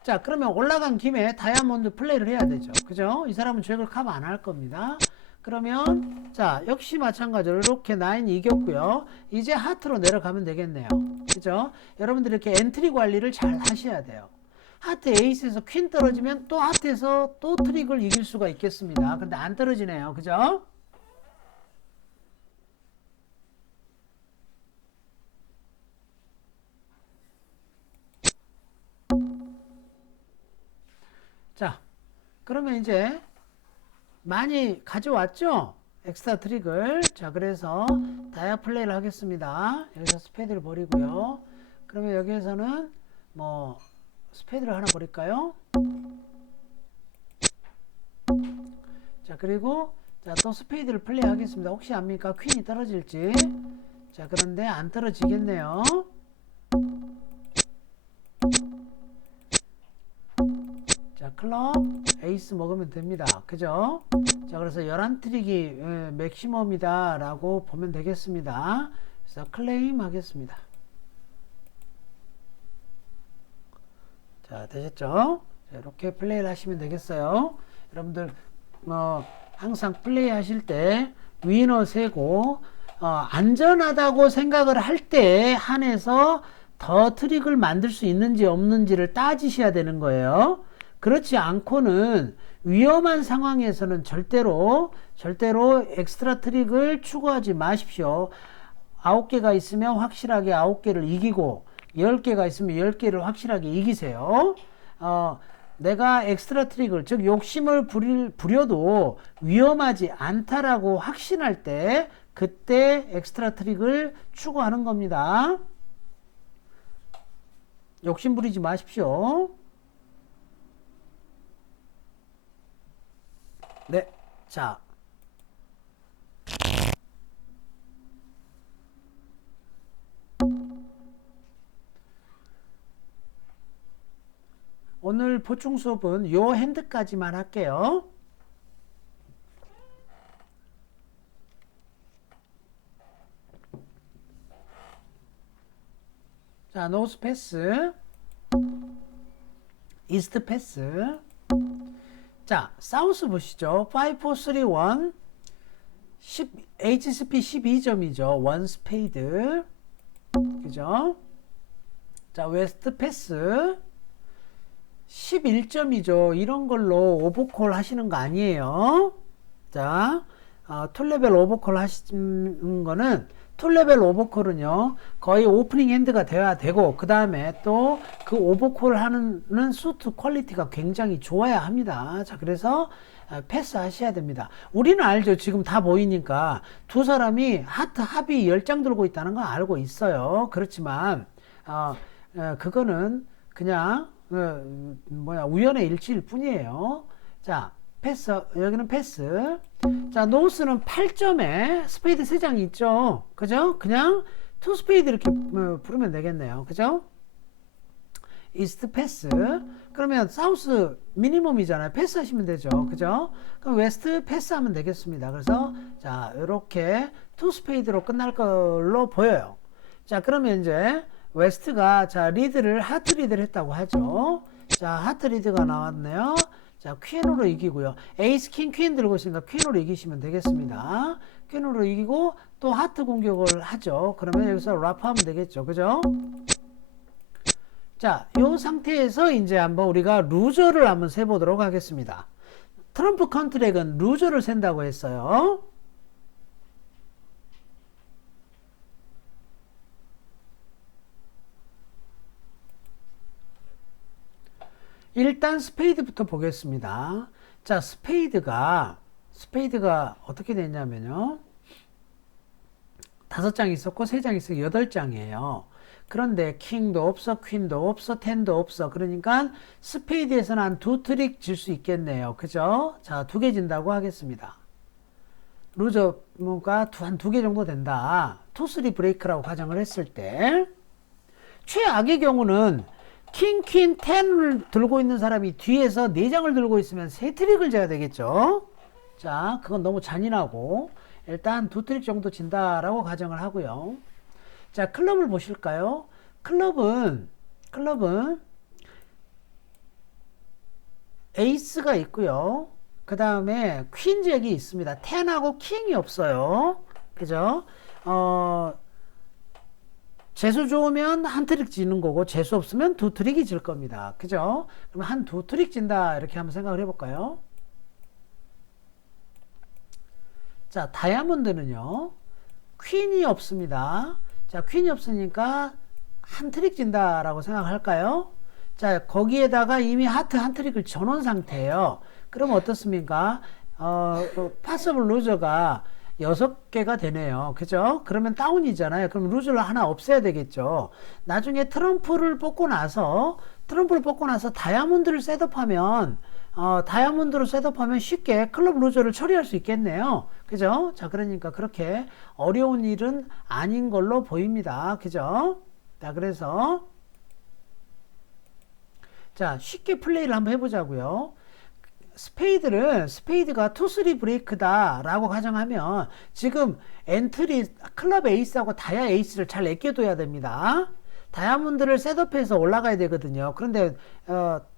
자, 그러면 올라간 김에 다이아몬드 플레이를 해야 되죠. 그죠? 이 사람은 잭을 커버 안 할 겁니다. 그러면 자, 역시 마찬가지로 이렇게 9 이겼고요. 이제 하트로 내려가면 되겠네요. 그죠? 여러분들 이렇게 엔트리 관리를 잘 하셔야 돼요. 하트 에이스에서 퀸 떨어지면 또 하트에서 또 트릭을 이길 수가 있겠습니다. 근데 안 떨어지네요. 그죠? 자, 그러면 이제 많이 가져왔죠? 엑스트라 트릭을. 자, 그래서 다이아 플레이를 하겠습니다. 여기서 스페이드를 버리고요. 그러면 여기에서는 뭐 스페이드를 하나 버릴까요? 자, 그리고 자, 또 스페이드를 플레이 하겠습니다. 혹시 압니까? 퀸이 떨어질지. 자, 그런데 안 떨어지겠네요. 자, 클럽 에이스 먹으면 됩니다. 그죠? 자, 그래서 11트릭이 맥시멈이다 라고 보면 되겠습니다. 그래서 클레임 하겠습니다. 자, 되셨죠? 자, 이렇게 플레이를 하시면 되겠어요. 여러분들 항상 플레이 하실 때 위너 세고 안전하다고 생각을 할 때 한해서 더 트릭을 만들 수 있는지 없는지를 따지셔야 되는 거예요. 그렇지 않고는 위험한 상황에서는 절대로 엑스트라 트릭을 추구하지 마십시오. 9개가 있으면 확실하게 9개를 이기고 10개가 있으면 10개를 확실하게 이기세요. 내가 엑스트라 트릭을, 즉 욕심을 부려도 위험하지 않다라고 확신할 때 그때 엑스트라 트릭을 추구하는 겁니다. 욕심 부리지 마십시오. 네, 자, 오늘 보충 수업은 요 핸드까지만 할게요. 자, 노스 패스, 이스트 패스. 자, 사우스 보시죠. 5, 4, 3, 1. HSP 12점이죠. 원 스페이드. 그죠? 자, 웨스트 패스 11점이죠. 이런 걸로 오버콜 하시는 거 아니에요. 자, 툴레벨 오버콜 하시는 거는, 툴레벨 오버콜은요, 거의 오프닝 핸드가 돼야 되고, 그 다음에 또 그 오버콜 하는 수트 퀄리티가 굉장히 좋아야 합니다. 자, 그래서 패스 하셔야 됩니다. 우리는 알죠. 지금 다 보이니까. 두 사람이 하트 합이 10장 들고 있다는 거 알고 있어요. 그렇지만, 그거는 그냥, 우연의 일치일 뿐이에요. 자, 패스, 여기는 패스. 자, 노스는 8점에 스페이드 3장이 있죠. 그죠? 그냥 투 스페이드 이렇게 부르면 되겠네요. 그죠? 이스트 패스. 그러면 사우스 미니멈이잖아요. 패스 하시면 되죠. 그죠? 그럼 웨스트 패스 하면 되겠습니다. 그래서 자, 이렇게 투 스페이드로 끝날 걸로 보여요. 자, 그러면 이제 웨스트가 자, 리드를 하트 리드를 했다고 하죠. 자, 하트 리드가 나왔네요. 자, 퀸으로 이기고요. 에이스, 킹, 퀸 들고 있으니까 퀸으로 이기시면 되겠습니다. 퀸으로 이기고 또 하트 공격을 하죠. 그러면 여기서 라프하면 되겠죠. 그죠? 자, 이 상태에서 이제 한번 우리가 루저를 한번 세보도록 하겠습니다. 트럼프 컨트랙은 루저를 센다고 했어요. 일단 스페이드부터 보겠습니다. 자, 스페이드가 어떻게 됐냐면요. 5장 있었고 3장 있었고 8장이에요. 그런데 킹도 없어, 퀸도 없어, 텐도 없어. 그러니까 스페이드에서는 한 2트릭 질 수 있겠네요. 그죠? 자, 2개 진다고 하겠습니다. 루저가 한 2개 정도 된다. 2, 3 브레이크라고 가정을 했을 때 최악의 경우는 킹, 퀸, 텐을 들고 있는 사람이 뒤에서 4장을 들고 있으면 3트릭을 져야 되겠죠. 자, 그건 너무 잔인하고 일단 2트릭 정도 진다라고 가정을 하고요. 자, 클럽을 보실까요? 클럽은 에이스가 있고요. 그 다음에 퀸 잭이 있습니다. 텐하고 킹이 없어요. 그죠? 재수 좋으면 한 트릭 지는 거고 재수 없으면 2트릭이 질 겁니다. 그죠? 그럼 한 2트릭 진다 이렇게 한번 생각을 해볼까요? 자, 다이아몬드는요. 퀸이 없습니다. 자, 퀸이 없으니까 한 트릭 진다라고 생각할까요? 자, 거기에다가 이미 하트 한 트릭을 져놓은 상태예요. 그럼 어떻습니까? 파서블 루저가 6개가 되네요. 그죠? 그러면 다운이잖아요. 그럼 루저를 하나 없애야 되겠죠. 나중에 트럼프를 뽑고 나서 다이아몬드를 셋업하면 쉽게 클럽 루저를 처리할 수 있겠네요. 그죠? 자, 그러니까 그렇게 어려운 일은 아닌 걸로 보입니다. 그죠? 자, 그래서 자, 쉽게 플레이를 한번 해보자고요. 스페이드가 2, 3 브레이크다 라고 가정하면 지금 엔트리 클럽 에이스하고 다이아 에이스를 잘 애껴둬야 됩니다. 다이아몬드를 셋업해서 올라가야 되거든요. 그런데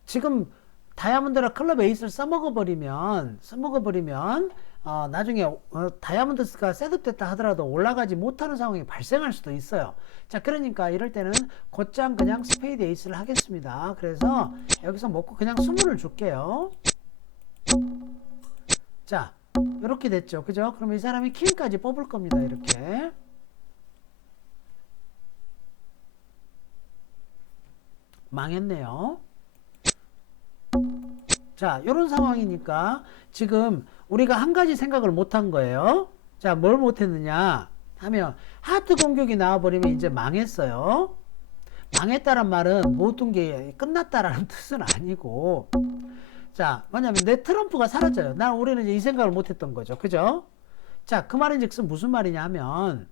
지금 다이아몬드랑 클럽 에이스를 써먹어버리면 나중에 다이아몬드가 셋업됐다 하더라도 올라가지 못하는 상황이 발생할 수도 있어요. 자, 그러니까 이럴 때는 곧장 그냥 스페이드 에이스를 하겠습니다. 그래서 여기서 먹고 그냥 스물을 줄게요. 자, 이렇게 됐죠. 그죠? 그럼 이 사람이 킹까지 뽑을 겁니다. 이렇게. 망했네요. 자, 이런 상황이니까 지금 우리가 한 가지 생각을 못한 거예요. 자, 뭘 못했느냐 하면 하트 공격이 나와버리면 이제 망했어요. 망했다란 말은 모든 게 끝났다라는 뜻은 아니고, 자, 뭐냐면 내 트럼프가 사라져요. 우리는 이제 이 생각을 못했던 거죠. 그죠? 자, 그 말인즉슨 무슨 말이냐면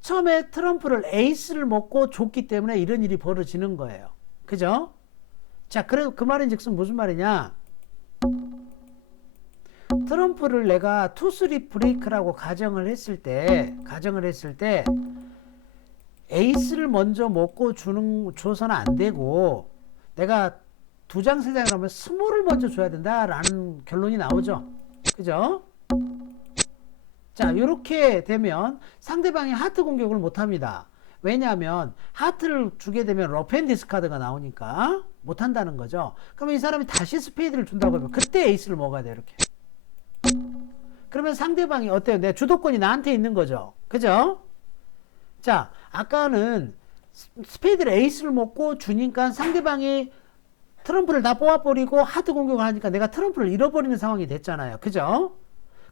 처음에 트럼프를 에이스를 먹고 줬기 때문에 이런 일이 벌어지는 거예요. 그죠? 자, 그 말인즉슨 무슨 말이냐? 트럼프를 내가 2, 3 브레이크라고 가정을 했을 때 에이스를 먼저 먹고 줘서는 안 되고 내가 2장, 3장 그러면 스몰을 먼저 줘야 된다라는 결론이 나오죠. 그죠? 자, 이렇게 되면 상대방이 하트 공격을 못합니다. 왜냐하면 하트를 주게 되면 러프앤디스 카드가 나오니까 못한다는 거죠. 그러면 이 사람이 다시 스페이드를 준다고 하면 그때 에이스를 먹어야 돼요. 이렇게. 그러면 상대방이 어때요? 내 주도권이 나한테 있는 거죠. 그죠? 자, 아까는 스페이드를 에이스를 먹고 주니까 상대방이 트럼프를 다 뽑아버리고 하드 공격을 하니까 내가 트럼프를 잃어버리는 상황이 됐잖아요. 그죠?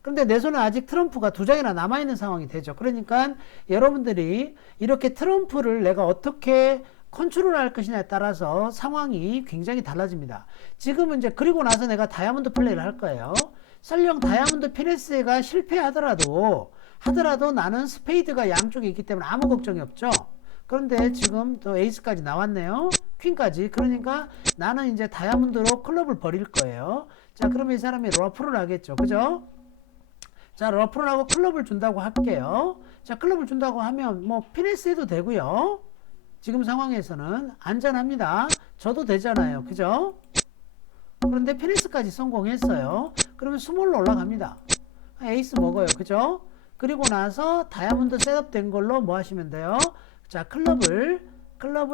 그런데 내 손에 아직 트럼프가 2장이나 남아있는 상황이 되죠. 그러니까 여러분들이 이렇게 트럼프를 내가 어떻게 컨트롤할 것이냐에 따라서 상황이 굉장히 달라집니다. 지금은 이제 그리고 나서 내가 다이아몬드 플레이를 할 거예요. 설령 다이아몬드 피네스가 실패하더라도 나는 스페이드가 양쪽에 있기 때문에 아무 걱정이 없죠. 그런데 지금 또 에이스까지 나왔네요. 퀸까지. 그러니까 나는 이제 다이아몬드로 클럽을 버릴 거예요. 자, 그러면 이 사람이 러프를 하겠죠. 그죠? 자, 러프를 하고 클럽을 준다고 할게요. 자, 클럽을 준다고 하면 뭐 피네스 해도 되고요. 지금 상황에서는 안전합니다. 저도 되잖아요. 그죠? 그런데 피니스까지 성공했어요. 그러면 스몰로 올라갑니다. 에이스 먹어요. 그죠? 그리고 나서 다이아몬드 셋업된 걸로 뭐 하시면 돼요? 자, 클럽을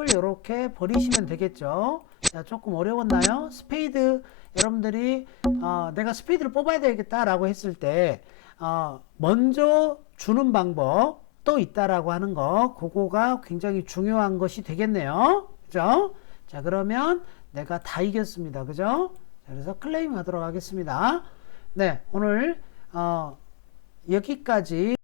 이렇게 버리시면 되겠죠. 자, 조금 어려웠나요? 스페이드, 여러분들이 내가 스페이드를 뽑아야 되겠다라고 했을 때 먼저 주는 방법 또 있다라고 하는 거, 그거가 굉장히 중요한 것이 되겠네요. 그죠? 자, 그러면 내가 다 이겼습니다. 그죠? 자, 그래서 클레임 하도록 하겠습니다. 네, 오늘 여기까지